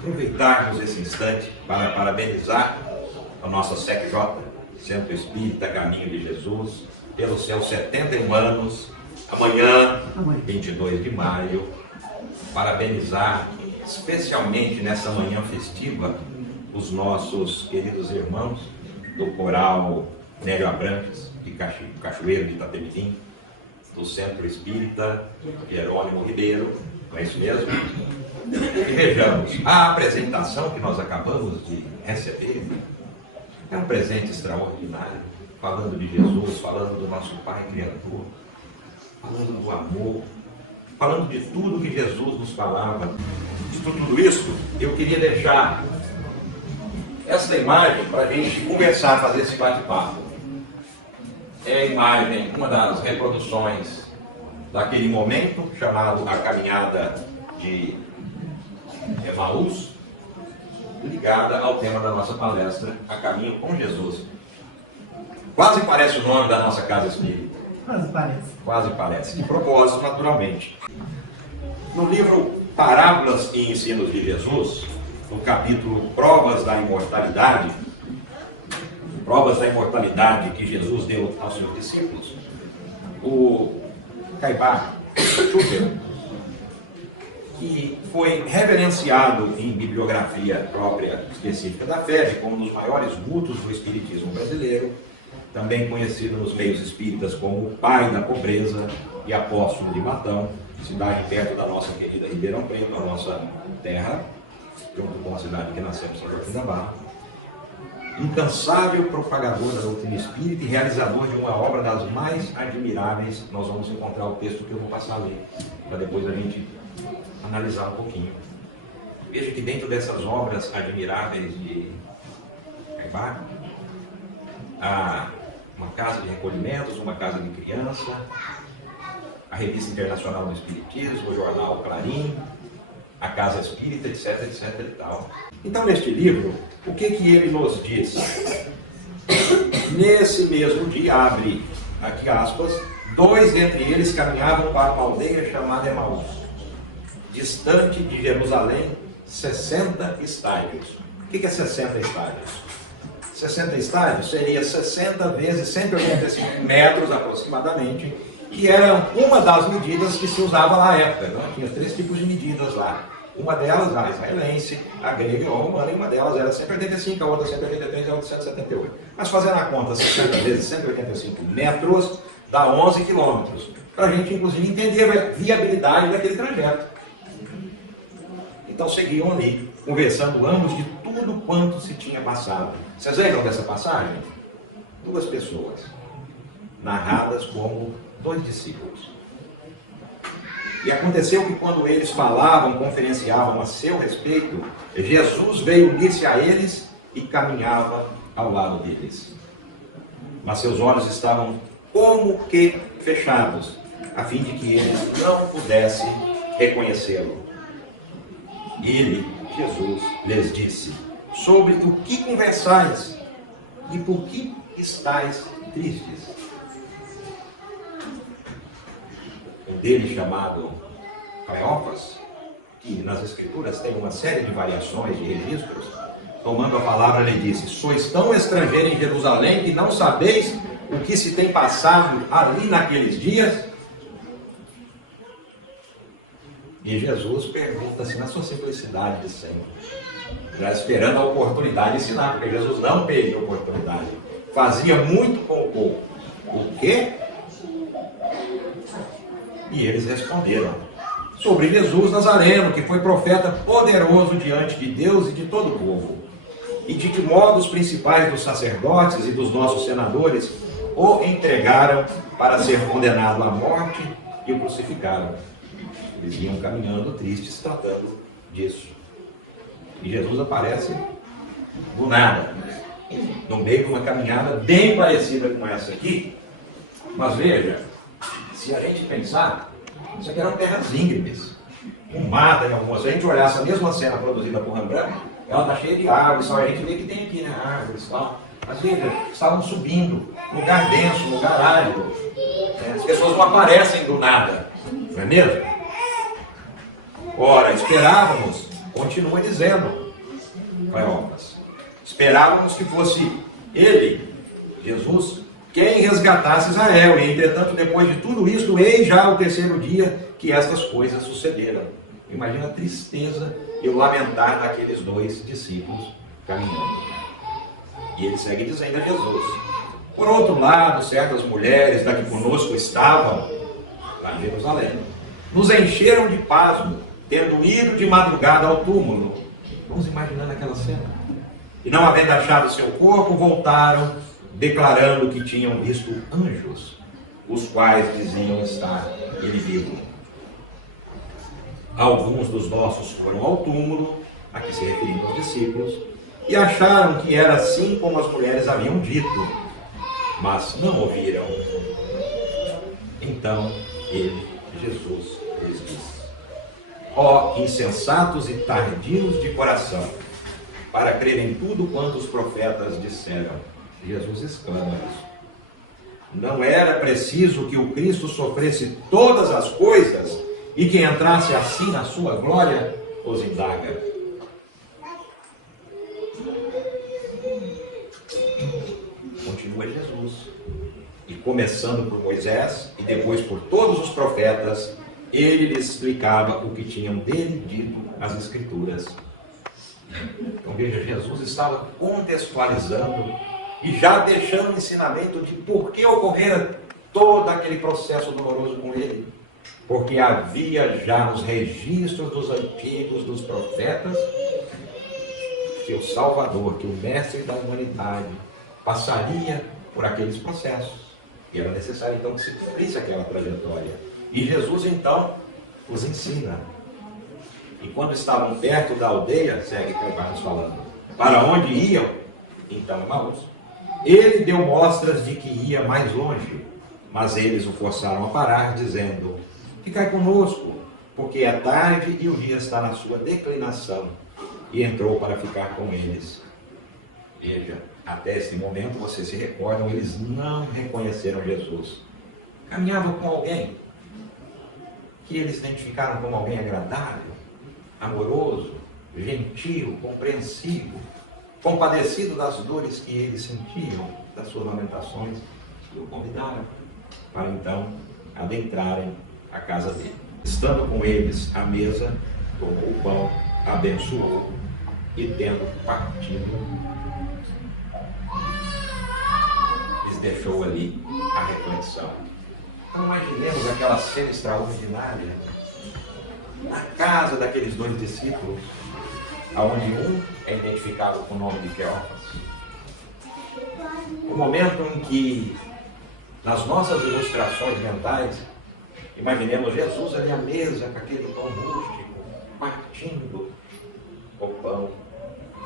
aproveitarmos esse instante para parabenizar a nossa SECJ, Centro Espírita Caminho de Jesus, pelos seus 71 anos, amanhã, 22 de maio, parabenizar especialmente nessa manhã festiva os nossos queridos irmãos do Coral Nélio Abrantes, de Cachoeiro de Itapemirim, do Centro Espírita Jerônimo Ribeiro, não é isso mesmo? E vejamos, a apresentação que nós acabamos de receber é um presente extraordinário, falando de Jesus, falando do nosso Pai Criador, falando do amor, falando de tudo que Jesus nos falava. De tudo isso, eu queria deixar essa imagem para a gente conversar, fazer esse bate-papo. É a imagem, uma das reproduções daquele momento chamado a caminhada de Emaús, ligada ao tema da nossa palestra, A Caminho com Jesus. Quase parece o nome da nossa casa espírita. Quase parece. Quase parece. De propósito, naturalmente. No livro Parábolas e Ensinos de Jesus, no capítulo Provas da Imortalidade que Jesus deu aos seus discípulos, o Caibá Schuber, que foi reverenciado em bibliografia própria específica da FEB como um dos maiores vultos do espiritismo brasileiro, também conhecido nos meios espíritas como o pai da pobreza e apóstolo de Matão, cidade perto da nossa querida Ribeirão Preto, a nossa terra, junto com a cidade que nascemos, São Joaquim da Barra. Incansável propagador da doutrina espírita e realizador de uma obra das mais admiráveis. Nós vamos encontrar o texto que eu vou passar a ler, para depois a gente analisar um pouquinho. Veja que dentro dessas obras admiráveis de Caibá, há uma casa de recolhimentos, uma casa de criança, a Revista Internacional do Espiritismo, o jornal Clarim, a Casa Espírita, etc, etc e tal. Então, neste livro, o que ele nos diz? Nesse mesmo dia, abre, aqui aspas, 2 dentre eles caminhavam para uma aldeia chamada Emaús, distante de Jerusalém, 60 estádios. O que é 60 estádios? 60 estádios seria 60 vezes 185 metros aproximadamente, que era uma das medidas que se usava na época. Não? Tinha 3 tipos de medidas lá. Uma delas, a israelense, a grega e a romana, e uma delas era 185, a outra 183 e a outra 178. Mas fazendo a conta, 60 vezes 185 metros dá 11 quilômetros. Para a gente, inclusive, entender a viabilidade daquele trajeto. Então seguiam ali, conversando ambos de tudo quanto se tinha passado. Vocês lembram dessa passagem? 2 pessoas, narradas como 2 discípulos. E aconteceu que quando eles falavam, conferenciavam a seu respeito, Jesus veio unir-se a eles e caminhava ao lado deles. Mas seus olhos estavam como que fechados, a fim de que eles não pudessem reconhecê-lo. Ele, Jesus, lhes disse: sobre o que conversais e por que estáis tristes? Um deles, chamado Cleófas, que nas Escrituras tem uma série de variações de registros, tomando a palavra, lhe disse: sois tão estrangeiros em Jerusalém que não sabeis o que se tem passado ali naqueles dias? E Jesus pergunta-se na sua simplicidade de sempre, já esperando a oportunidade de ensinar, porque Jesus não perdia a oportunidade, fazia muito com pouco. O quê? E eles responderam: sobre Jesus Nazareno, que foi profeta poderoso diante de Deus e de todo o povo, e de que modo os principais dos sacerdotes e dos nossos senadores o entregaram para ser condenado à morte e o crucificaram. Eles iam caminhando tristes, tratando disso. E Jesus aparece do nada, no meio de uma caminhada bem parecida com essa aqui. Mas veja, se a gente pensar, isso aqui eram terras íngremes, um mato em algumas. Se a gente olhasse a mesma cena produzida por Rembrandt, ela está cheia de árvores, só a gente vê que tem aqui, né, árvores e tal. Mas veja, estavam subindo, lugar denso, lugar árido. As pessoas não aparecem do nada, não é mesmo? Ora, esperávamos continua dizendo, Cleófas, esperávamos que fosse ele, Jesus, quem resgatasse Israel, e entretanto, depois de tudo isso, eis já o terceiro dia que estas coisas sucederam. Imagina a tristeza e o lamentar daqueles dois discípulos caminhando. E ele segue dizendo a Jesus: por outro lado, certas mulheres da que conosco estavam lá em Jerusalém nos encheram de pasmo, tendo ido de madrugada ao túmulo. Vamos imaginando aquela cena. E não havendo achado seu corpo, voltaram, declarando que tinham visto anjos, os quais diziam estar ele vivo. Alguns dos nossos foram ao túmulo, a que se referiam os discípulos, e acharam que era assim como as mulheres haviam dito, mas não ouviram. Então ele, Jesus, lhes disse: ó insensatos e tardios de coração, para crer em tudo quanto os profetas disseram. Jesus exclama isso. Não era preciso que o Cristo sofresse todas as coisas e que entrasse assim na sua glória? Os indaga. Continua Jesus. E começando por Moisés e depois por todos os profetas, ele lhes explicava o que tinham dele dito as Escrituras. Então veja, Jesus estava contextualizando e já deixando o ensinamento de por que ocorrera todo aquele processo doloroso com ele. Porque havia já nos registros dos antigos, dos profetas, que o Salvador, que o Mestre da humanidade, passaria por aqueles processos. E era necessário então que se cumprisse aquela trajetória. E Jesus então os ensina. E quando estavam perto da aldeia, segue Carvalho falando, para onde iam? Então Emaús. Ele deu mostras de que ia mais longe, mas eles o forçaram a parar, dizendo: ficai conosco, porque é tarde e o dia está na sua declinação. E entrou para ficar com eles. Veja, até esse momento, vocês se recordam, eles não reconheceram Jesus. Caminhavam com alguém que eles identificaram como alguém agradável, amoroso, gentil, compreensivo, compadecido das dores que eles sentiam, das suas lamentações, e o convidaram para então adentrarem a casa dele. Estando com eles à mesa, tomou o pão, abençoou e, tendo partido, lhes deixou ali a reflexão. Então imaginemos aquela cena extraordinária na casa daqueles dois discípulos, onde um é identificado com o nome de Cleófas. O momento em que, nas nossas ilustrações mentais, imaginemos Jesus ali à mesa com aquele pão rústico, partindo o pão,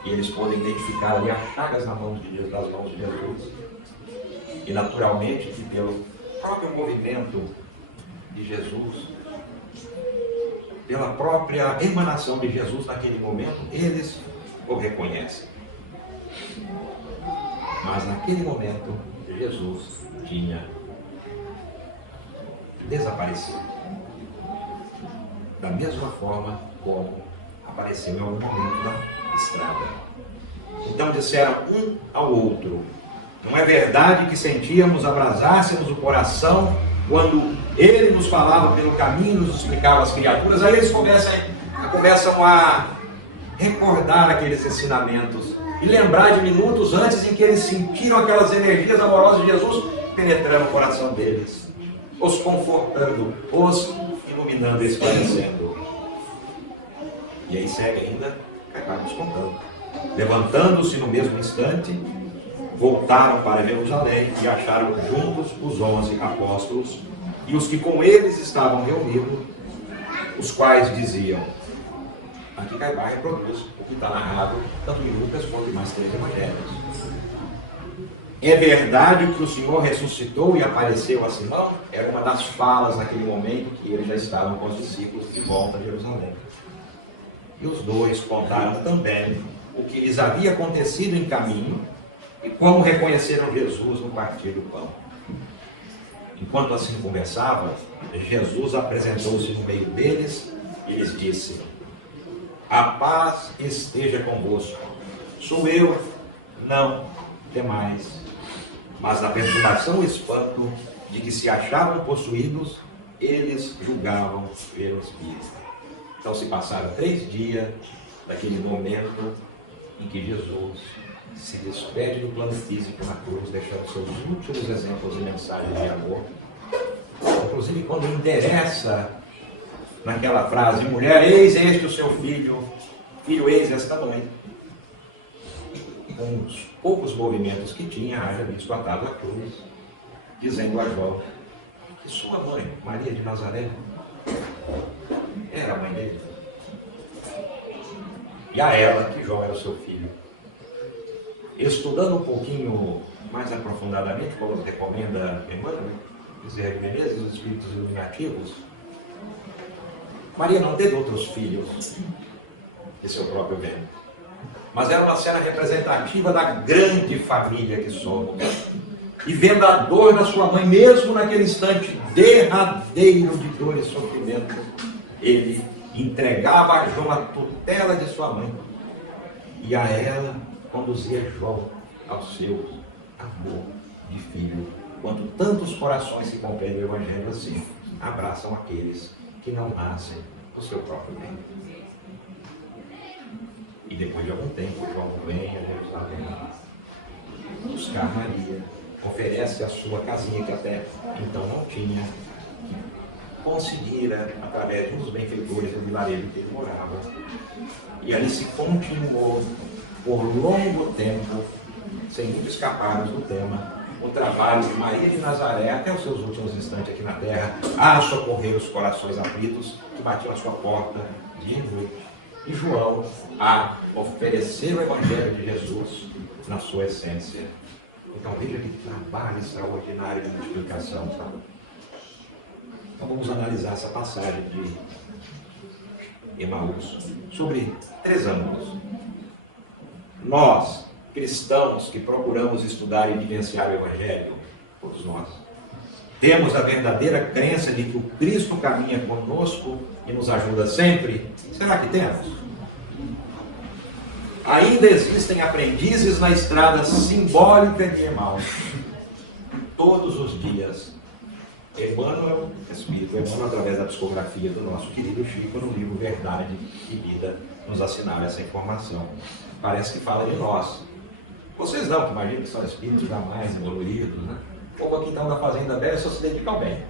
e eles podem identificar ali as chagas das mãos de Jesus. E naturalmente que pelo próprio movimento de Jesus, pela própria emanação de Jesus naquele momento, eles o reconhecem. Mas naquele momento, Jesus tinha desaparecido. Da mesma forma como apareceu em algum momento na estrada. Então disseram um ao outro: não é verdade que sentíamos abrasar-se-nos o coração quando ele nos falava pelo caminho, nos explicava as criaturas? Aí eles começam a recordar aqueles ensinamentos e lembrar de minutos antes em que eles sentiram aquelas energias amorosas de Jesus penetrando o coração deles, os confortando, os iluminando e esclarecendo. E aí segue ainda, vai nos contando. Levantando-se no mesmo instante, voltaram para Jerusalém e acharam juntos os 11 apóstolos e os que com eles estavam reunidos, os quais diziam, aqui Caibá reproduz o que está narrado tanto em Lucas quanto em mais 3 evangelhos. É verdade que o Senhor ressuscitou e apareceu a Simão? Era uma das falas naquele momento que eles já estavam com os discípulos de volta a Jerusalém. E os dois contaram também o que lhes havia acontecido em caminho e como reconheceram Jesus no partir do pão. Enquanto assim conversavam, Jesus apresentou-se no meio deles e lhes disse: a paz esteja convosco. Sou eu, não temais. Mas na perturbação e espanto de que se achavam possuídos, eles julgavam ver o Espírito. Então se passaram 3 dias daquele momento em que Jesus se despede do plano físico na cruz, deixando seus últimos exemplos e mensagens de amor. Inclusive quando endereça naquela frase: mulher, eis este o seu filho, filho, eis esta mãe. Com os poucos movimentos que tinha, haja visto atado à cruz, dizendo a Jó que sua mãe, Maria de Nazaré, era a mãe dele. E a ela que Jó era o seu filho. Estudando um pouquinho mais aprofundadamente, como nos recomenda Emmanuel, Bezerra de Menezes, os Espíritos Iluminativos, Maria não teve outros filhos de seu próprio ventre, mas era uma cena representativa da grande família que somos. E vendo a dor da sua mãe, mesmo naquele instante derradeiro de dor e sofrimento, ele entregava a Jó a tutela de sua mãe, e a ela conduzia Jó ao seu amor de filho, quanto tantos corações que compreendem o Evangelho assim, abraçam aqueles que não nascem do seu próprio ventre. E depois de algum tempo, João vem a Jerusalém buscar Maria, oferece a sua casinha, que até então não tinha, conseguira através de um dos benfeitores do vilarejo que ele morava. E ali se continuou por longo tempo, sem muito escaparmos do tema, o trabalho de Maria de Nazaré até os seus últimos instantes aqui na terra, a socorrer os corações aflitos que batiam à sua porta dia e noite. E João a oferecer o Evangelho de Jesus na sua essência. Então veja que trabalho extraordinário de multiplicação. Sabe? Então vamos analisar essa passagem de Emaús sobre 3 ângulos. Nós, cristãos que procuramos estudar e vivenciar o Evangelho, todos nós, temos a verdadeira crença de que o Cristo caminha conosco e nos ajuda sempre? Será que temos? Ainda existem aprendizes na estrada simbólica de Emaús. Todos os dias, Emmanuel, Espírito Emmanuel, através da psicografia do nosso querido Chico, no livro Verdade e Vida, nos assinala essa informação. Parece que fala de nós. Vocês não, que imaginam que são espíritos jamais evoluídos, né? O povo aqui então da Fazenda Velha só se dedica ao bem.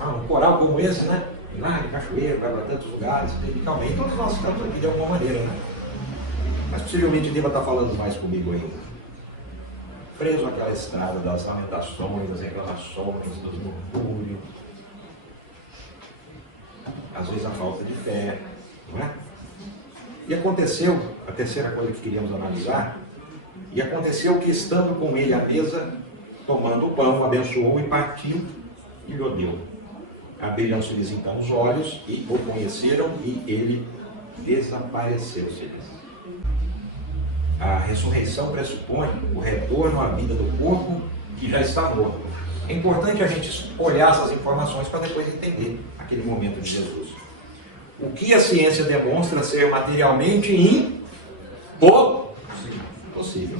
Um coral como esse, né? Lá em Cachoeiro, vai para tantos lugares, se dedica ao bem. Todos nós estamos aqui de alguma maneira, né? Mas possivelmente Deus está falando mais comigo ainda. Preso àquela estrada das lamentações, das reclamações, dos murmúrios. Às vezes a falta de fé, não é? E aconteceu, a terceira coisa que queríamos analisar, e aconteceu que estando com ele à mesa, tomando o pão, abençoou e partiu e lhe deu. Abriram-se-lhes então os olhos e o conheceram e ele desapareceu-se-lhes. A ressurreição pressupõe o retorno à vida do corpo que já está morto. É importante a gente olhar essas informações para depois entender aquele momento de Jesus. O que a ciência demonstra ser materialmente impossível.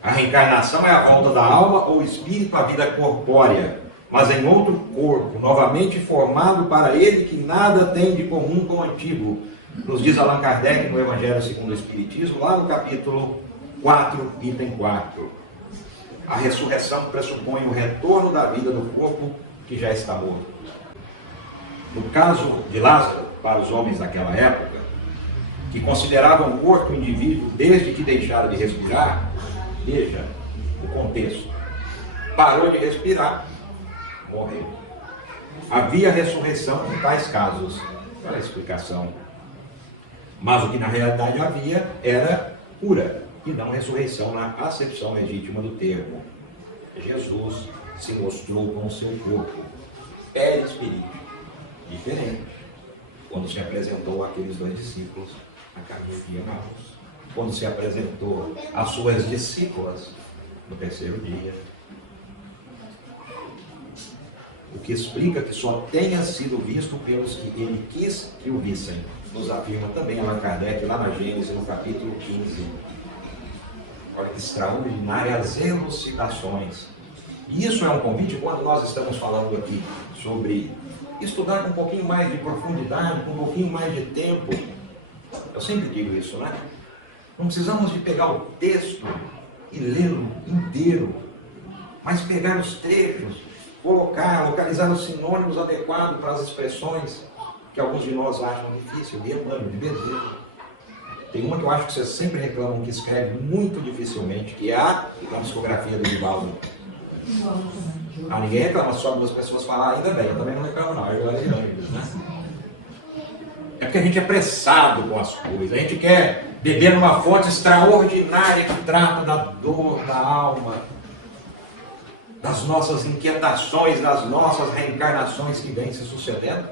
A reencarnação é a volta da alma ou espírito à vida corpórea, mas em outro corpo, novamente formado para ele que nada tem de comum com o antigo. Nos diz Allan Kardec no Evangelho segundo o Espiritismo, lá no capítulo 4, item 4. A ressurreição pressupõe o retorno da vida do corpo que já está morto. No caso de Lázaro, para os homens daquela época, que consideravam morto o indivíduo desde que deixara de respirar, veja o contexto. Parou de respirar, morreu. Havia ressurreição em tais casos. Qual é a explicação? Mas o que na realidade havia era cura, e não ressurreição na acepção legítima do termo. Jesus se mostrou com o seu corpo, perispírito, diferente, quando se apresentou àqueles 2 discípulos a caminho de Emaús, quando se apresentou às suas discípulas no 3º dia, o que explica que só tenha sido visto pelos que ele quis que o vissem. nos afirma também Allan Kardec, lá na Gênesis, no capítulo 15. Olha que extraordinárias elucidações. E isso é um convite quando nós estamos falando aqui sobre estudar com um pouquinho mais de profundidade, com um pouquinho mais de tempo. Eu sempre digo isso, né? Não precisamos de pegar o texto e lê-lo inteiro, mas pegar os trechos, colocar, localizar os sinônimos adequados para as expressões que alguns de nós acham difícil, de Emmanuel, de Bezerra. Tem uma que eu acho que vocês sempre reclamam que escreve muito dificilmente, que é a psicografia do Divaldo. Ninguém reclama, só algumas pessoas falam, ainda bem, eu também não reclamo não, eu gosto de ânimos, né? É porque a gente é apressado com as coisas, a gente quer beber numa fonte extraordinária que trata da dor da alma, das nossas inquietações, das nossas reencarnações que vêm se sucedendo,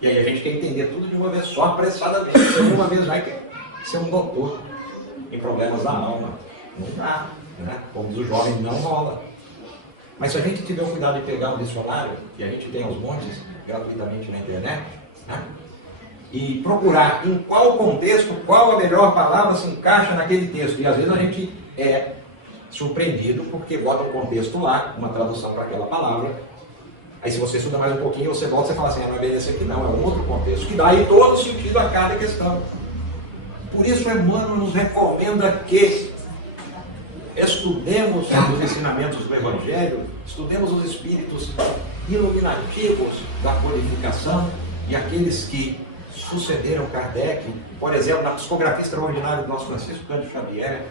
e aí a gente quer entender tudo de uma vez só, apressadamente, uma vez vai ser um doutor em problemas da alma. Não dá, né? Como diz o jovem, não rola. Mas se a gente tiver o cuidado de pegar um dicionário, que a gente tem aos montes, gratuitamente na internet, né? E procurar em qual contexto, qual a melhor palavra se encaixa naquele texto. E às vezes a gente é surpreendido porque bota um contexto lá, uma tradução para aquela palavra. Aí se você estuda mais um pouquinho, você volta e fala assim, não é bem esse aqui não, é um outro contexto, que dá aí todo sentido a cada questão. Por isso Emmanuel nos recomenda que estudemos os ensinamentos do Evangelho, estudemos os espíritos iluminativos da purificação e aqueles que sucederam Kardec, por exemplo, na psicografia extraordinária do nosso Francisco Cândido Xavier,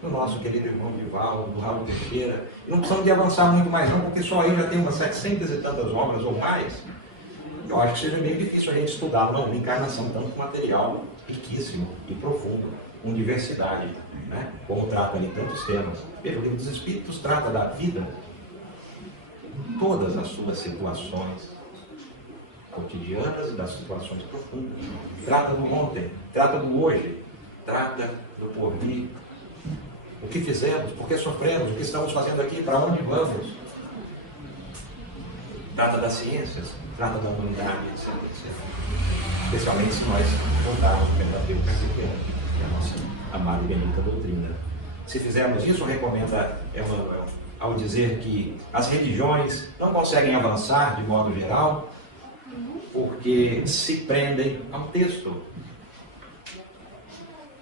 do nosso querido irmão Divaldo, do Raul Teixeira. E não precisamos de avançar muito mais não, porque só aí já tem umas 700 e tantas obras ou mais. Eu acho que seja meio difícil a gente estudar uma encarnação, tanto material riquíssimo e profundo, com diversidade, né? Como trata ali tantos temas. Veja, o livro dos Espíritos trata da vida em todas as suas situações cotidianas e das situações profundas. Trata do ontem, trata do hoje, trata do porvir. O que fizemos, por que sofremos, o que estamos fazendo aqui, para onde vamos. Trata das ciências, trata da humanidade, etc, etc. Especialmente se nós voltarmos ao verdadeiro cartesiano, que é a nossa amada e bendita doutrina. Se fizermos isso, recomenda Emmanuel, ao dizer que as religiões não conseguem avançar de modo geral, porque se prendem ao texto,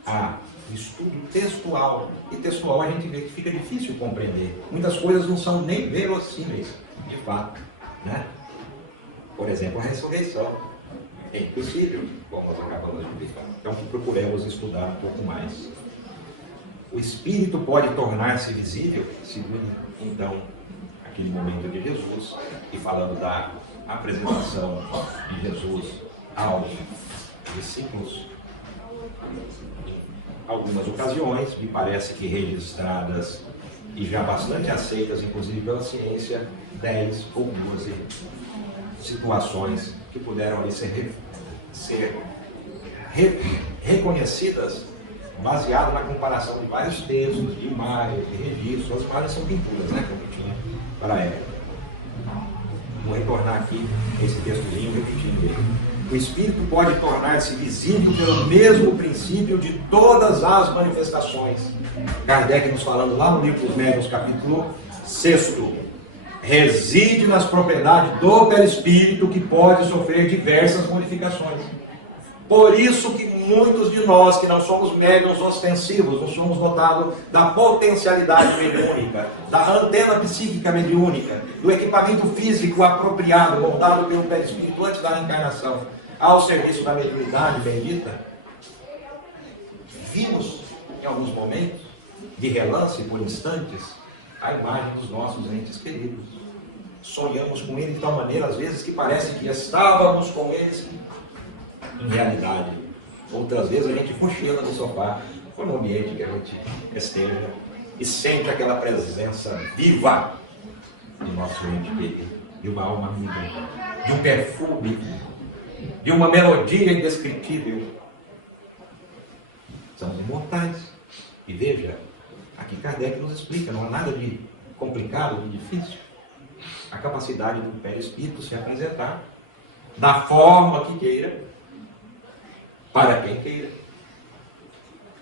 a estudo textual. E textual a gente vê que fica difícil compreender. Muitas coisas não são nem verossímeis, de fato, né? Por exemplo, a ressurreição. É impossível, como nós acabamos de ver. Então, que procuremos estudar um pouco mais. O Espírito pode tornar-se visível, segundo, então, aquele momento de Jesus, e falando da apresentação de Jesus aos discípulos, algumas ocasiões, me parece que registradas e já bastante aceitas, inclusive pela ciência, 10 ou 12 situações que puderam ali ser reconhecidas baseado na comparação de vários textos, de imagens, de registros. As imagens são pinturas, né, como tinha para a época. Vou retornar aqui esse textozinho repetindo ele. O Espírito pode tornar-se visível pelo mesmo princípio de todas as manifestações. Kardec nos falando lá no Livro dos Médiuns, capítulo 6º. Reside nas propriedades do perispírito que pode sofrer diversas modificações. Por isso que muitos de nós que não somos médiuns ostensivos, não somos dotados da potencialidade mediúnica, da antena psíquica mediúnica, do equipamento físico apropriado, montado pelo perispírito antes da reencarnação, ao serviço da mediunidade bendita, vimos em alguns momentos, de relance por instantes, a imagem dos nossos entes queridos. Sonhamos com eles de tal maneira, às vezes, que parece que estávamos com eles em realidade. Outras vezes a gente cochila no sofá, ou no ambiente que a gente esteja, e sente aquela presença viva do nosso ente querido, de uma alma amiga, de um perfume, de uma melodia indescritível. Somos imortais. E veja, aqui Kardec nos explica, não há nada de complicado, de difícil. A capacidade do perispírito se apresentar da forma que queira, para quem queira.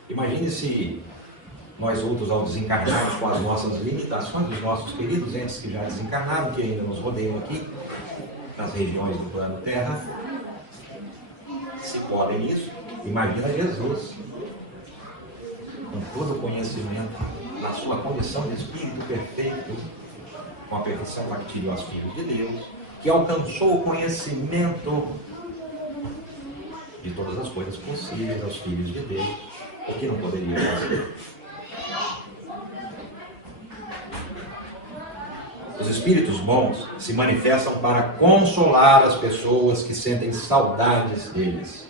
Imagine se nós outros, ao desencarnarmos com as nossas limitações, os nossos queridos entes que já desencarnaram, que ainda nos rodeiam aqui, nas regiões do plano Terra, se podem isso, imagina Jesus, com todo o conhecimento, na sua condição de espírito perfeito, com a perfeição que adquiriu aos filhos de Deus, que alcançou o conhecimento de todas as coisas possíveis aos filhos de Deus, o que não poderia fazer. Os espíritos bons se manifestam para consolar as pessoas que sentem saudades deles,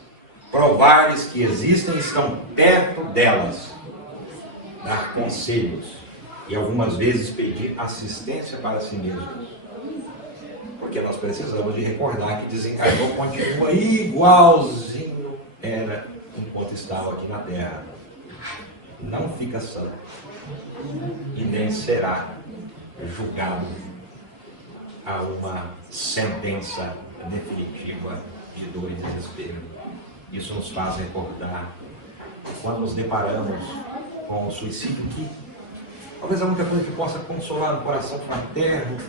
provar-lhes que existem e estão perto delas, dar conselhos e algumas vezes pedir assistência para si mesmos. Porque nós precisamos de recordar que desencarnou continua igualzinho era enquanto estava aqui na Terra. Não fica santo e nem será julgado a uma sentença definitiva de dor e desespero. Isso nos faz recordar quando nos deparamos com o suicídio, que talvez a única coisa que possa consolar o coração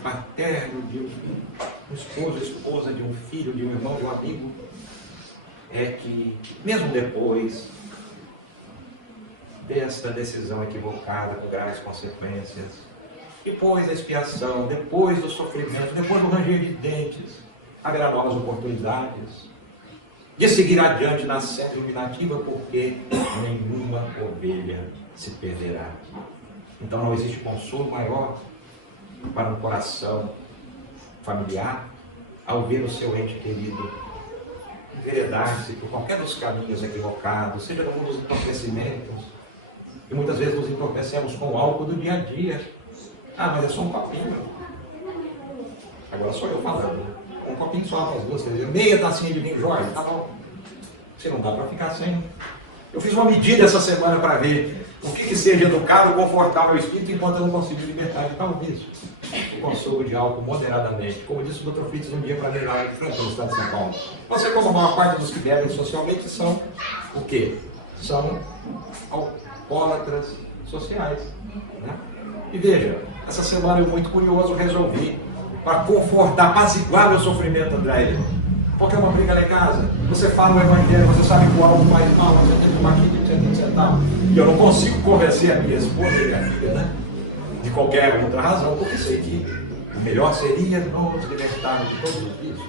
paterno de um esposo, esposa, de um filho, de um irmão, de um amigo, é que mesmo depois desta decisão equivocada com graves consequências, depois da expiação, depois do sofrimento, depois do ranger de dentes, haverá novas oportunidades de seguir adiante na senda iluminativa, porque nenhuma ovelha se perderá. Então não existe consolo maior para um coração familiar ao ver o seu ente querido enveredar-se por qualquer dos caminhos equivocados, seja no mundo dos entorpecimentos, e muitas vezes nos entorpecemos com o álcool do dia a dia. Ah, mas é só um copinho. Agora sou eu falando. Um copinho só para as duas, quer dizer, meia tacinha de vinho, Jorge, tá bom. Você não dá para ficar sem. Eu fiz uma medida essa semana para ver o que seja educado, confortar meu espírito, enquanto eu não consigo libertar de tal vício. O consumo de álcool moderadamente. Como disse o Dr. Fritz um dia para mim lá em Franca, no estado de São Paulo. Você, como a maior parte dos que bebem socialmente, são o quê? São alcoólatras sociais. Né? E veja, essa semana eu muito curioso resolvi, para confortar, apaziguar meu sofrimento, André. Porque é uma briga lá em casa. Você fala o evangelho, você sabe que o álcool faz mal, você tem que tomar aqui, você tem que sentar. E eu não consigo convencer a minha esposa e a minha filha, né? De qualquer outra razão, porque sei que o melhor seria nos libertarmos de todos os vícios,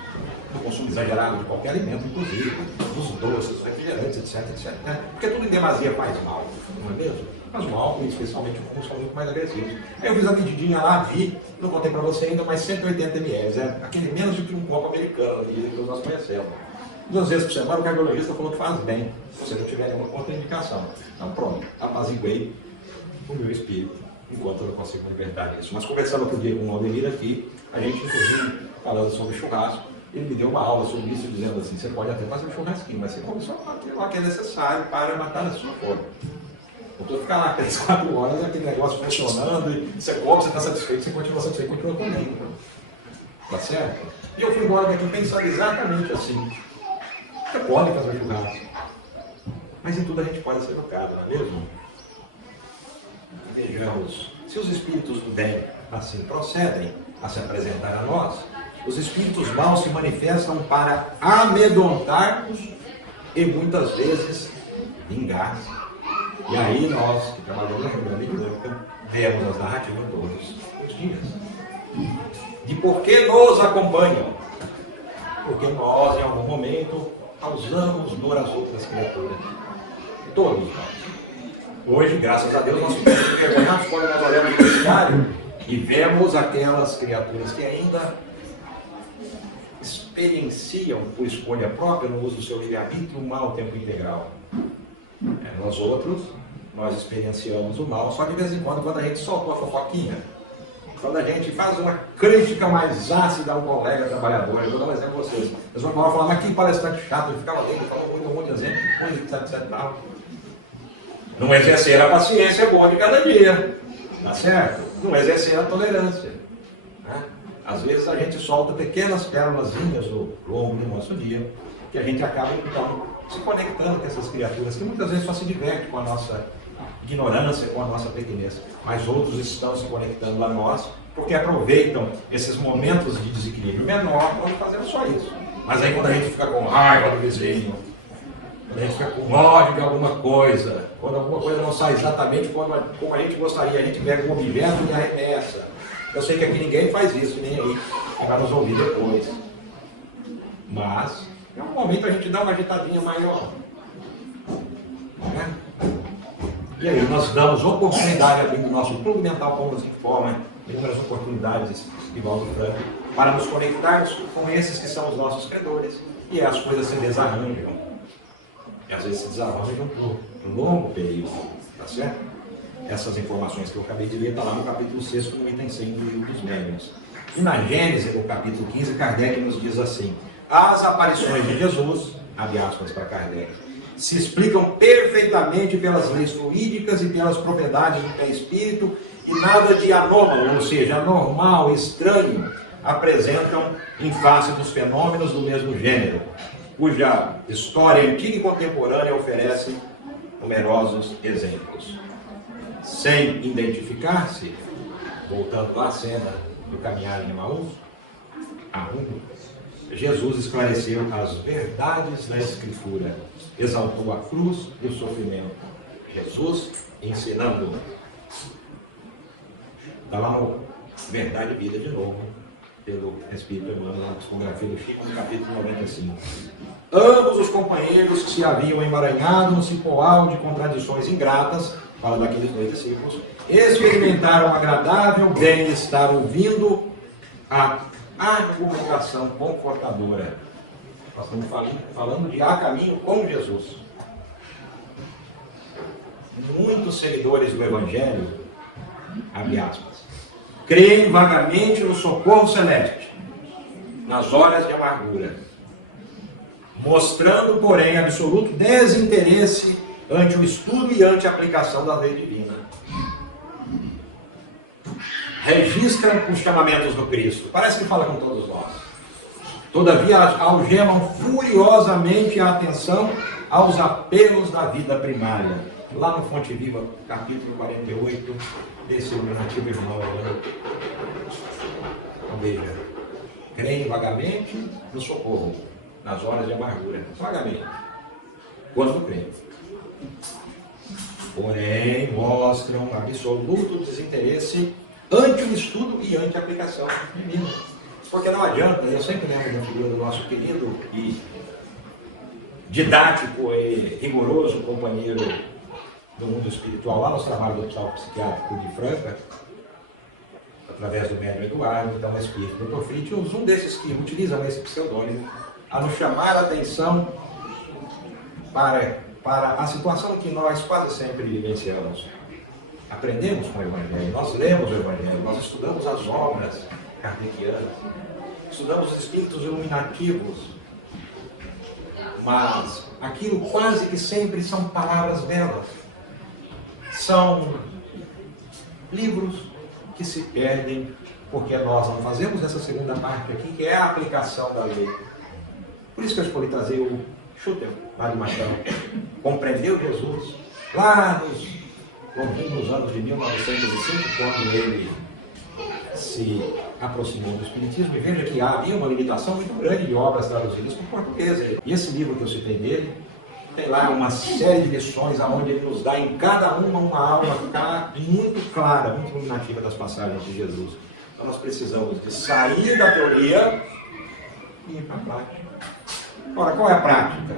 do consumo exagerado de qualquer alimento, inclusive dos doces, dos refrigerantes, etc. Né? Porque tudo em demasia faz mal, não é mesmo? Mas o álcool, especialmente o fumo, são muito mais agressivos. Aí eu fiz a medidinha lá, vi, não contei para você ainda, mas 180 ml, é aquele menos do que um copo americano ali que nós conhecemos. 2 vezes por semana o cardiologista falou que faz bem, se você não tiver nenhuma contraindicação. Então pronto, apaziguei o meu espírito, enquanto eu não consigo libertar disso. Mas conversando outro dia com o Aldenir aqui, a gente inclusive falando sobre churrasco, ele me deu uma aula sobre isso, dizendo assim, você pode até fazer um churrasquinho, mas você come só aquilo lá que é necessário para matar a sua fome. Não estou ficar lá 3, 4 horas, aquele negócio funcionando, e você come, você está satisfeito, você continua satisfeito, continua comendo. Tá certo? E eu fui embora daqui pensando exatamente assim. Você pode fazer churrasco, mas em tudo a gente pode ser educado, não é mesmo? Vejamos, se os espíritos do bem assim procedem a se apresentar a nós, os espíritos maus se manifestam para amedrontar-nos e muitas vezes vingar-se. E aí nós, que trabalhamos na Reunião Mediúnica, vemos as narrativas todos os dias. De por que nos acompanham? Porque nós, em algum momento, causamos dor às outras criaturas. Todos nós. Hoje, graças a Deus, nós ficamos envergonhados quando nós olhamos no diário e vemos aquelas criaturas que ainda experienciam por escolha própria, no uso do seu livre-arbítrio, o mal tempo integral. Nós outros, nós experienciamos o mal, só de vez em quando a gente solta uma fofoquinha, quando a gente faz uma crítica mais ácida ao colega trabalhador. Eu vou dar um exemplo a vocês. Eles vão falar, mas que palestrante chato, ele ficava lendo, falou muito, um monte de exemplo, etc. Não exercer a paciência é bom de cada dia, tá certo? Não exercer a tolerância. Né? Às vezes a gente solta pequenas pérolazinhas ao longo do nosso dia, que a gente acaba então se conectando com essas criaturas que muitas vezes só se divertem com a nossa ignorância, com a nossa pequenez, mas outros estão se conectando a nós porque aproveitam esses momentos de desequilíbrio menor quando fazemos só isso. Mas aí quando a gente fica com raiva do vizinho, quando a gente fica com ódio de alguma coisa, quando alguma coisa não sai exatamente como a gente gostaria, a gente pega um objeto e arremessa. Eu sei que aqui ninguém faz isso, nem aí, que vai nos ouvir depois. Mas, em algum momento a gente dá uma agitadinha maior. Né? E aí nós damos oportunidade abrindo o nosso clube mental como nos informa, inúmeras oportunidades, igual do Franco, para nos conectarmos com esses que são os nossos credores. E as coisas se desarranjam. E às vezes se desarranjam por um longo período. Tá certo? Essas informações que eu acabei de ler estão lá no capítulo 6, no item 100 do livro dos Médiuns. E na Gênesis, no capítulo 15, Kardec nos diz assim: as aparições de Jesus, abre aspas para Kardec, se explicam perfeitamente pelas leis fluídicas e pelas propriedades do perispírito, e nada de anômalo, ou seja, anormal, estranho, apresentam em face dos fenômenos do mesmo gênero, cuja história antiga e contemporânea oferece numerosos exemplos. Sem identificar-se, voltando à cena do caminhar em Emaús, Jesus esclareceu as verdades da Escritura, exaltou a cruz e o sofrimento. Jesus ensinando. Está lá no Verdade e Vida de novo, pelo Espírito Emmanuel, na psicografia do Chico, no capítulo 95. Ambos os companheiros que se haviam emaranhado no cipoal de contradições ingratas, fala daqueles dois discípulos, experimentaram agradável bem-estar ouvindo a argumentação confortadora. Nós estamos falando de a caminho com Jesus. Muitos seguidores do Evangelho, abre aspas, creem vagamente no socorro celeste, nas horas de amargura, mostrando, porém, absoluto desinteresse ante o estudo e ante a aplicação da lei divina. Registram os chamamentos do Cristo, parece que fala com todos nós. Todavia, algemam furiosamente a atenção aos apelos da vida primária. Lá no Fonte Viva, capítulo 48, desse iluminativo irmão. Então, veja, creem vagamente no socorro, nas horas de amargura. Vagamente. Quando creem. Porém, mostram absoluto desinteresse ante o estudo e ante a aplicação divina. Porque não adianta, eu sempre lembro do nosso querido e didático e rigoroso companheiro do mundo espiritual, lá nos trabalhos do Hospital Psiquiátrico de Franca, através do médium Eduardo, então o espírito Dr. Fritz, um desses que utilizam esse pseudônimo, a nos chamar a atenção para a situação que nós quase sempre vivenciamos. Aprendemos com o Evangelho, nós lemos o Evangelho, nós estudamos as obras kardecianas, estudamos os espíritos iluminativos, mas aquilo quase que sempre são palavras belas, são livros que se perdem porque nós não fazemos essa segunda parte aqui, que é a aplicação da lei. Por isso que eu escolhi trazer o Schutter, lá de Matão, compreendeu Jesus lá nos anos de 1905, quando ele se aproximou do Espiritismo, e veja que havia uma limitação muito grande de obras traduzidas para o português. E esse livro que eu citei dele, tem lá uma série de lições onde ele nos dá em cada uma aula muito clara, muito iluminativa das passagens de Jesus. Então nós precisamos de sair da teoria e ir para a prática. Ora, qual é a prática?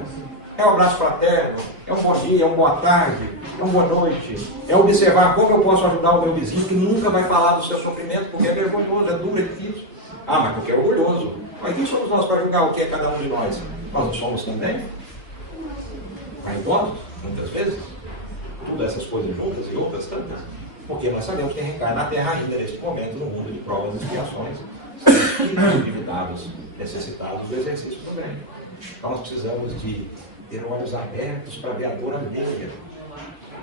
É um abraço fraterno, é um bom dia, é uma boa tarde, é uma boa noite, é observar como eu posso ajudar o meu vizinho que nunca vai falar do seu sofrimento, porque é vergonhoso, é duro, é difícil. Ah, mas porque é orgulhoso. Mas quem somos nós para julgar o que é cada um de nós? Nós não somos também? Vaidosos, muitas vezes. Todas essas coisas juntas e outras tantas. Porque nós sabemos que reencarna na Terra ainda neste momento, no mundo de provas e expiações, são espíritos endividados, necessitados do exercício do bem. Então nós precisamos de ter olhos abertos para ver a dor alheia.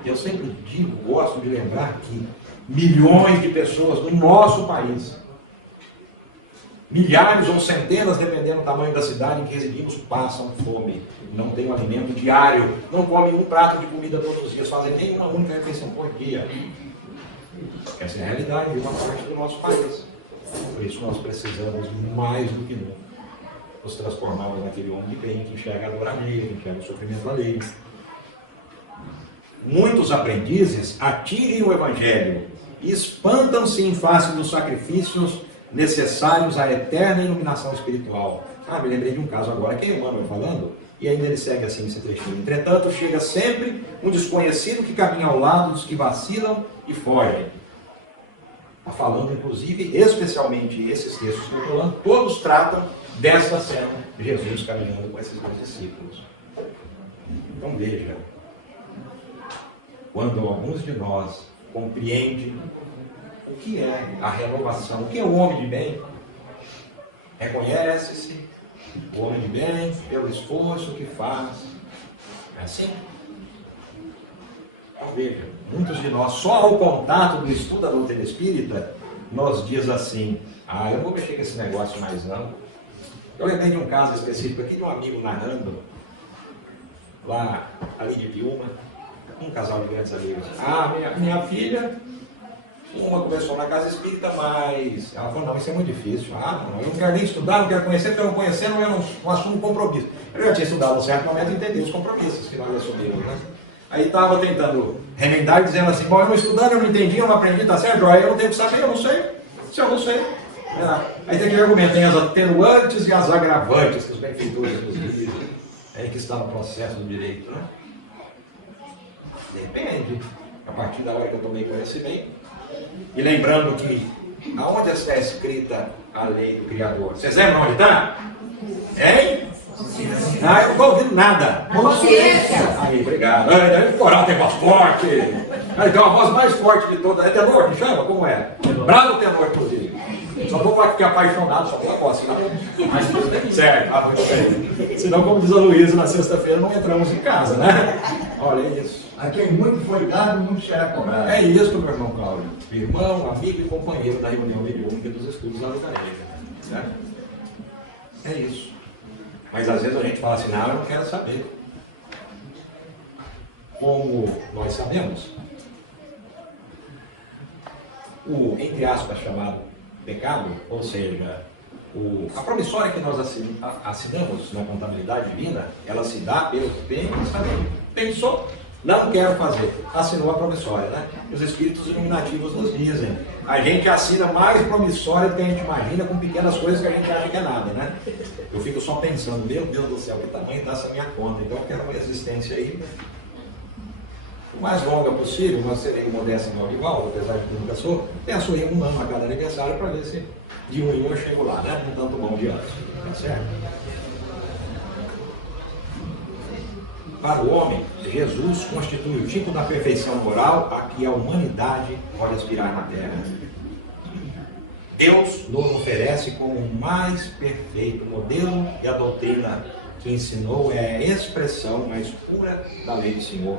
Eu sempre digo, gosto de lembrar que milhões de pessoas no nosso país Milhares ou centenas, dependendo do tamanho da cidade em que residimos, passam fome. Não tem um alimento diário, não comem um prato de comida todos os dias, fazem nem uma única refeição por dia. Essa é a realidade de uma parte do nosso país. Por isso nós precisamos, mais do que nunca, nos transformarmos naquele homem de bem que enxerga a dor alheia, que enxerga o sofrimento alheio. Muitos aprendizes atirem o Evangelho e espantam-se em face dos sacrifícios necessários à eterna iluminação espiritual. Me lembrei de um caso agora, que é Emmanuel falando, e ainda ele segue assim nesse trechinho. Entretanto, chega sempre um desconhecido que caminha ao lado dos que vacilam e fogem. Está falando, inclusive, especialmente esses textos que eu estou falando, todos tratam desta cena, Jesus caminhando com esses dois discípulos. Então veja, quando alguns de nós compreendem o que é a renovação, o que é o homem de bem, reconhece-se o homem de bem pelo esforço que faz. É assim? Então veja, muitos de nós, só ao contato do estudo da doutrina espírita, nos diz assim: eu vou mexer com esse negócio mais amplo. Eu lembrei de um caso específico aqui de um amigo narrando, lá ali de Piúma, um casal de grandes amigos. Minha filha, uma começou na casa espírita, mas ela falou: não, isso é muito difícil. Não, eu não quero nem estudar, não quero conhecer, porque eu não conhecendo, eu não assumo compromisso. Eu já tinha estudado um certo momento e entendi os compromissos que nós assumimos, né? Aí estava tentando remendar e dizendo assim: bom, eu não estudando, eu não entendi, eu não aprendi, tá certo? Aí eu não tenho que saber, eu não sei. Se eu não sei. Aí tem aquele argumento, tem as atenuantes e as agravantes que os benfeitores nos dizem. É aí que está no processo do direito, né? Depende. A partir da hora que eu tomei conhecimento, e lembrando que aonde está escrita a lei do Criador? Vocês lembram onde está? Hein? Eu não estou ouvindo nada. Consciência. Aí, obrigado. O coral tem voz forte. Ele tem uma voz mais forte de todas. É tenor que chama? Como é? Bravo tenor, inclusive. Só vou ficar apaixonado, só pela voz. Certo, muito bem. Senão, como diz a Luísa, na sexta-feira não entramos em casa, né? Olha isso. A quem muito foi dado, muito será cobrado. É isso, meu irmão Cláudio. Irmão, amigo e companheiro da reunião mediúnica dos estudos da Lugareja. Certo? É isso. Mas às vezes a gente fala assim: não, eu não quero saber. Como nós sabemos, o, entre aspas, chamado pecado, ou seja, a promissória que nós assinamos na contabilidade divina, ela se dá pelo pensamento. Pensou, não quero fazer. Assinou a promissória, né? Os espíritos iluminativos nos dizem: a gente assina mais promissória do que a gente imagina, com pequenas coisas que a gente acha que é nada, né? Eu fico só pensando: meu Deus do céu, que tamanho está essa minha conta? Então eu quero uma existência aí o mais longa possível, mas serei modesto igual de Valdo, apesar de que nunca sou. Penso em um ano a cada aniversário para ver se de um em um eu chego lá, né? Com tanto bom de anos. Tá certo? Para o homem, Jesus constitui o tipo da perfeição moral a que a humanidade pode aspirar na Terra. Deus nos oferece como o mais perfeito modelo, e a doutrina que ensinou é a expressão mais pura da lei do Senhor,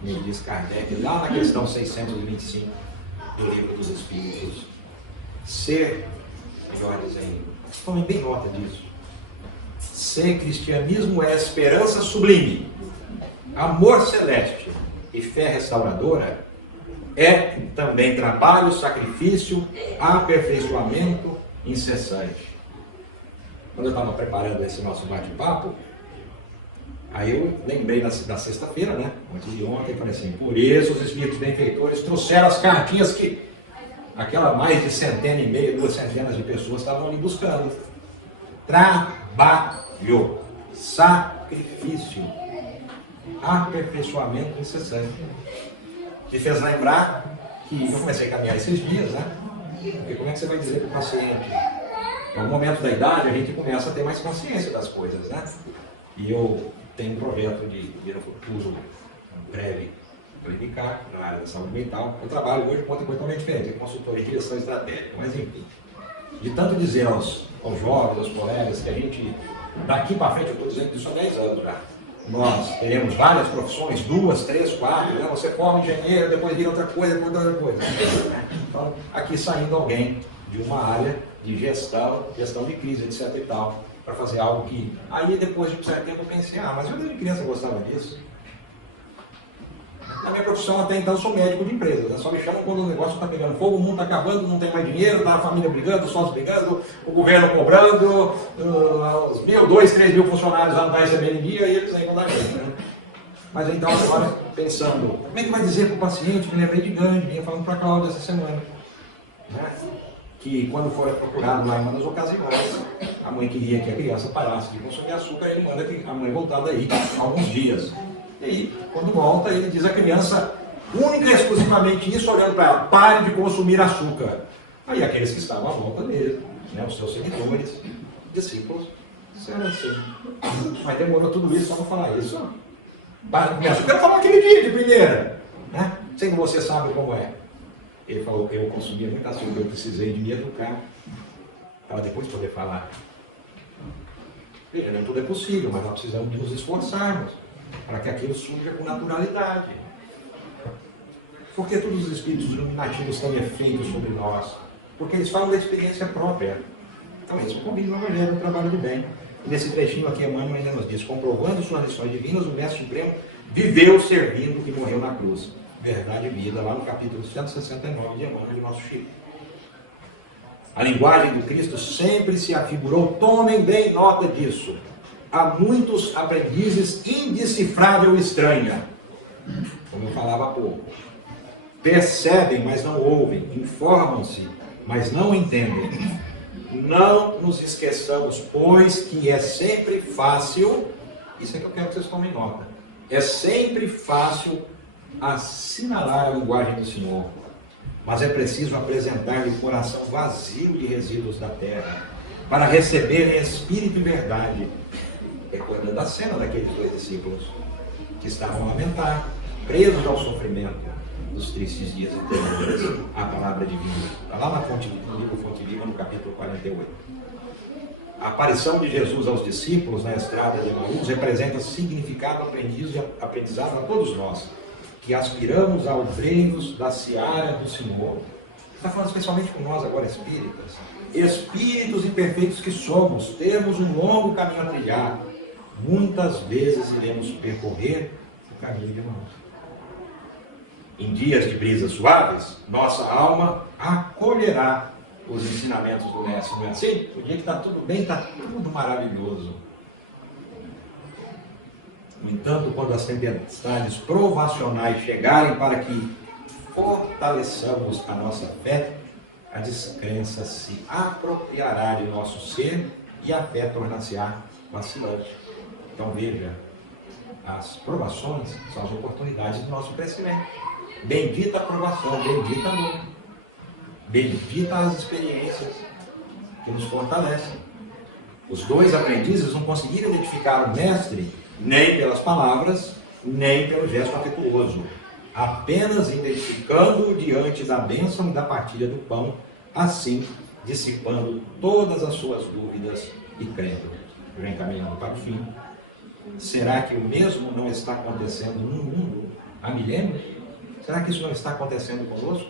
nos diz Kardec, lá na questão 625 do Livro dos Espíritos. Ser, melhor dizendo, tomem bem nota disso. Ser cristianismo é esperança sublime, amor celeste e fé restauradora. É também trabalho, sacrifício, aperfeiçoamento incessante. Quando eu estava preparando esse nosso bate-papo, aí eu lembrei da sexta-feira, né? Antes de ontem, falei assim: por isso os espíritos benfeitores trouxeram as cartinhas que aquela mais de centena e meia, 2 centenas de pessoas estavam ali buscando. Trabalho, sacrifício, aperfeiçoamento incessante. Me fez lembrar que eu comecei a caminhar esses dias, né? Porque como é que você vai dizer para o paciente? No momento da idade, a gente começa a ter mais consciência das coisas, né? E eu tenho um projeto de vir no futuro breve clinicar na área da saúde mental. Eu trabalho hoje com outra coisa totalmente diferente, é consultoria e direção estratégica, mas enfim. De tanto dizer aos jovens, aos colegas, que a gente, daqui para frente, eu estou dizendo isso há 10 anos já, nós teremos várias profissões, 2, 3, 4, né? Você forma engenheiro, depois vira outra coisa, depois outra coisa. Então, aqui saindo alguém de uma área de gestão de crise, etc e tal, para fazer algo que... Aí depois de um certo tempo eu pensei, mas eu desde criança gostava disso. Na minha profissão até então eu sou médico de empresas, né? Só me chamam quando o negócio está pegando fogo, o mundo está acabando, não tem mais dinheiro, está a família brigando, os sócios brigando, o governo cobrando, os 1.000, 2.000, 3.000 funcionários lá não estão recebendo em dia e eles aí vão dar jeito, né? Mas então agora pensando, como é que vai dizer para o paciente, me lembrei de Gandhi, vinha falando para a Cláudia essa semana, né? Que quando for procurado lá em uma das ocasiões, a mãe queria que a criança parasse de consumir açúcar, ele manda que a mãe voltar daí alguns dias. E aí, quando volta, ele diz à criança, única e exclusivamente isso, olhando para ela, pare de consumir açúcar. Aí aqueles que estavam à volta dele, né, os seus seguidores, discípulos, disseram assim, mas demorou tudo isso só para falar isso. Para de comer açúcar, eu quero falar aquele dia de primeira, né? Sei que você sabe como é. Ele falou que eu consumia muito açúcar, eu precisei de me educar para depois poder falar. Veja, nem tudo é possível, mas nós precisamos nos esforçarmos para que aquilo surja com naturalidade. Por que todos os espíritos iluminativos têm efeito sobre nós? Porque eles falam da experiência própria. Então eles convidam o Evangelho, o trabalho do bem. E nesse trechinho aqui, Emmanuel ainda nos diz, comprovando suas lições divinas, o Mestre Supremo viveu servindo e morreu na cruz. Verdade e vida, lá no capítulo 169 de Emmanuel de Nosso Chico. A linguagem do Cristo sempre se afigurou, tomem bem nota disso. Há muitos aprendizes indecifrável e estranha, como eu falava há pouco. Percebem, mas não ouvem, informam-se, mas não entendem. Não nos esqueçamos, pois, que é sempre fácil, isso é que eu quero que vocês tomem nota, é sempre fácil assinalar a linguagem do Senhor, mas é preciso apresentar-lhe o coração vazio de resíduos da terra, para receber em espírito e verdade, recordando a cena daqueles dois discípulos, que estavam a lamentar, presos ao sofrimento dos tristes dias eternos, a palavra divina. Está lá no livro Fonte Viva, no capítulo 48. A aparição de Jesus aos discípulos na estrada de Emaús representa significado aprendizado a todos nós, que aspiramos a obreiros da seara do Senhor. Está falando especialmente com nós agora, espíritas. Espíritos imperfeitos que somos, temos um longo caminho a trilhar. Muitas vezes iremos percorrer o caminho de Emaús. Em dias de brisas suaves, nossa alma acolherá os ensinamentos do Mestre. Não é assim? O dia que está tudo bem, está tudo maravilhoso. No entanto, quando as tempestades provacionais chegarem para que fortaleçamos a nossa fé, a descrença se apropriará de nosso ser e a fé tornar-se-á vacilante. Então veja, as provações são as oportunidades do nosso crescimento. Bendita a provação, bendita a dor, bendita as experiências que nos fortalecem. Os dois aprendizes não conseguiram identificar o Mestre nem pelas palavras, nem pelo gesto afetuoso, apenas identificando-o diante da bênção e da partilha do pão, assim dissipando todas as suas dúvidas e credo. Já encaminhando para o fim. Será que o mesmo não está acontecendo no mundo há milênios? Será que isso não está acontecendo conosco?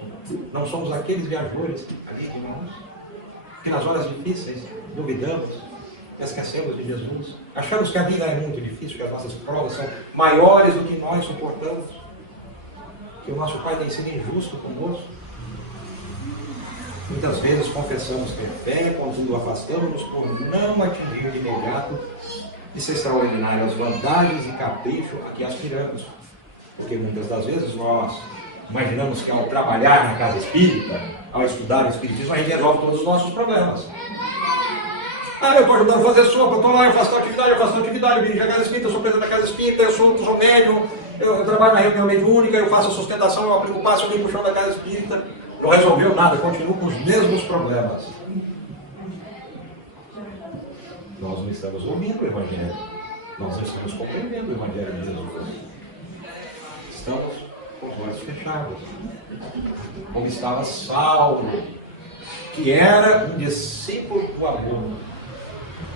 Não somos aqueles viajores ali de nós, que nas horas difíceis duvidamos, esquecemos de Jesus, achamos que a vida é muito difícil, que as nossas provas são maiores do que nós suportamos, que o nosso Pai tem sido injusto conosco. Muitas vezes confessamos ter fé, contudo afastamos-nos por não atingir de imediato essas extraordinárias vantagens e capricho a que aspiramos. Porque muitas das vezes nós imaginamos que ao trabalhar na casa espírita, ao estudar o espiritismo, a gente resolve todos os nossos problemas. Eu estou ajudando a fazer sopa, eu estou lá, eu faço atividade, eu dirijo a casa espírita, eu sou presidente da casa espírita, eu sou médium, eu trabalho na reunião mediúnica, eu faço a sustentação, eu aplico o passo, eu limpo o chão da casa espírita. Não resolveu nada, continuo com os mesmos problemas. Nós não estamos ouvindo o Evangelho, nós não estamos compreendendo o Evangelho de Jesus. Estamos com os olhos fechados, como estava Saulo, que era um discípulo do amor,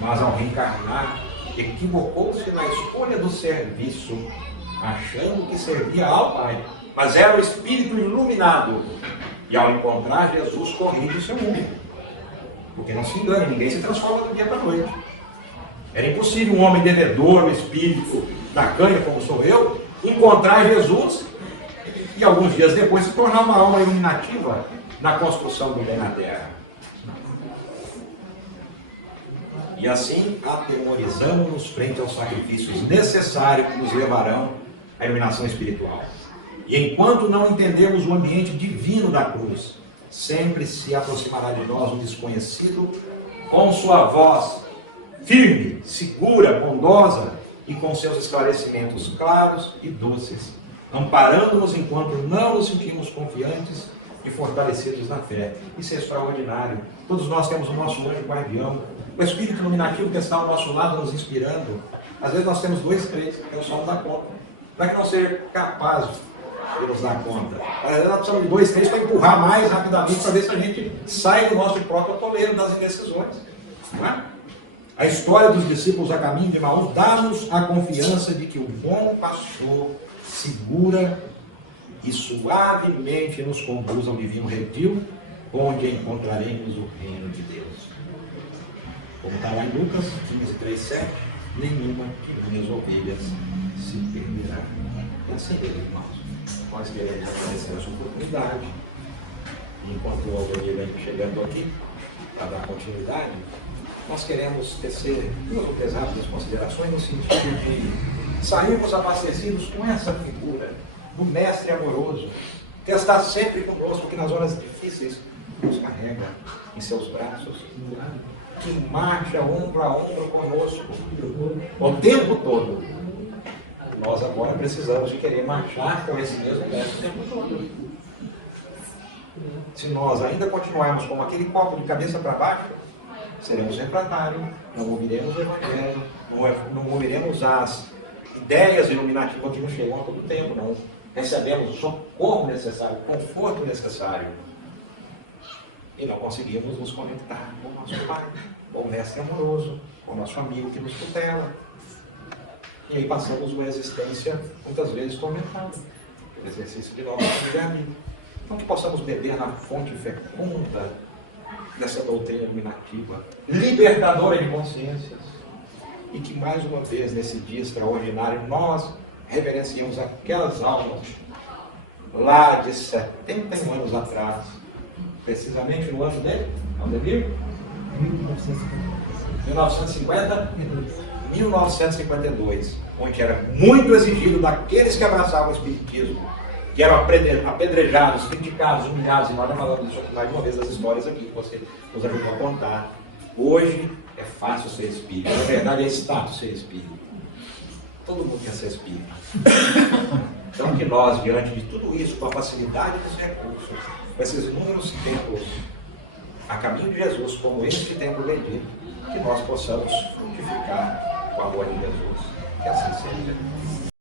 mas ao reencarnar, equivocou-se na escolha do serviço, achando que servia ao Pai, mas era o espírito iluminado, e ao encontrar Jesus corrige seu mundo. Porque não se engane, ninguém se transforma do dia para a noite. Era impossível um homem devedor no espírito, da canha, como sou eu, encontrar Jesus e alguns dias depois se tornar uma alma iluminativa na construção do bem na terra. E assim atemorizamos-nos frente aos sacrifícios necessários que nos levarão à iluminação espiritual. E enquanto não entendemos o ambiente divino da cruz, sempre se aproximará de nós um desconhecido com sua voz firme, segura, bondosa e com seus esclarecimentos claros e doces, amparando-nos enquanto não nos sentimos confiantes e fortalecidos na fé. Isso é extraordinário. Todos nós temos o nosso anjo guardião, o Espírito iluminativo que está ao nosso lado nos inspirando. Às vezes nós temos 2, 3, que só não dá conta. Para que não seja capaz de nos dar conta. Às vezes nós precisamos de 2, 3 para empurrar mais rapidamente, para ver se a gente sai do nosso próprio atoleiro das indecisões. Não é? A história dos discípulos a caminho de Emaús dá-nos a confiança de que o bom pastor segura e suavemente nos conduz ao divino redil, onde encontraremos o reino de Deus. Como está lá em Lucas 15, 3, 7, nenhuma de minhas ovelhas se perderá. É assim, irmãos. Nós queremos agradecer essa oportunidade. Enquanto o Aldomir vem chegando aqui, para dar continuidade, nós queremos tecer 2 ou 3 rápidas considerações no sentido de sairmos abastecidos com essa figura do mestre amoroso, que está sempre conosco, que nas horas difíceis nos carrega em seus braços, que marcha ombro a ombro conosco o tempo todo. Nós agora precisamos de querer marchar com esse mesmo mestre o tempo todo. Se nós ainda continuarmos como aquele copo de cabeça para baixo, seremos refratários, não ouviremos o Evangelho, não ouviremos as ideias iluminativas que nos chegam a todo tempo, não recebemos o socorro necessário, o conforto necessário. E não conseguimos nos conectar com o nosso Pai, com o mestre amoroso, com o nosso amigo que nos tutela. E aí passamos uma existência muitas vezes tormentada, pelo exercício de nossa livre-arbítrio. Então que possamos beber na fonte fecunda dessa doutrina iluminativa, libertadora de consciências, e que mais uma vez nesse dia extraordinário nós reverenciemos aquelas almas lá de 71 anos atrás, precisamente no ano dele, Aldemir? 1952, onde era muito exigido daqueles que abraçavam o Espiritismo, que eram apedrejados, criticados, humilhados, e nós já falamos disso mais de uma vez, as histórias aqui que você nos ajudou a contar. Hoje é fácil ser espírita, na verdade é status ser espírita. Todo mundo quer ser espírita. Então que nós, diante de tudo isso, com a facilidade dos recursos, com esses inúmeros templos a caminho de Jesus, como este templo bendito, que nós possamos frutificar o amor de Jesus. Que assim seja.